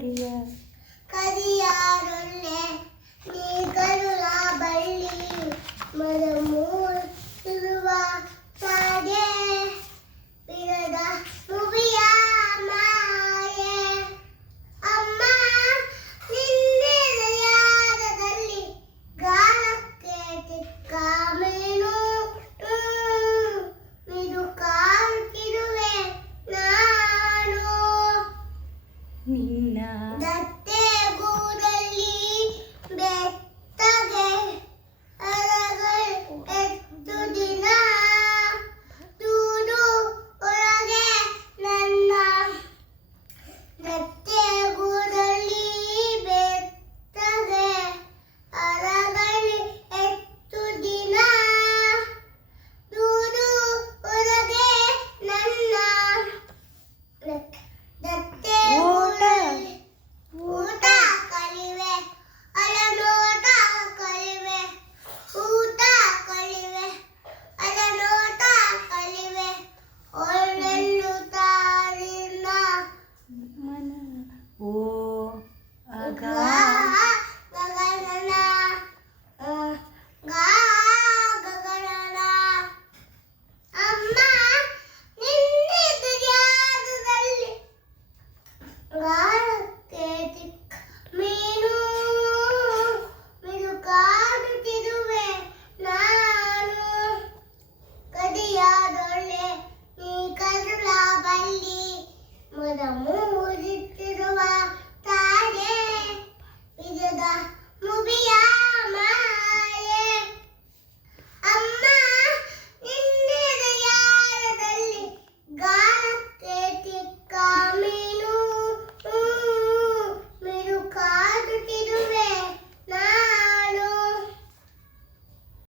ಕಡಿಯ ಕರಿಯಾರೊಲ್ಲೆ ನೀ ಕರುಳ ಬಳ್ಳಿ ಮರ ಮೂಡುವ Oh, H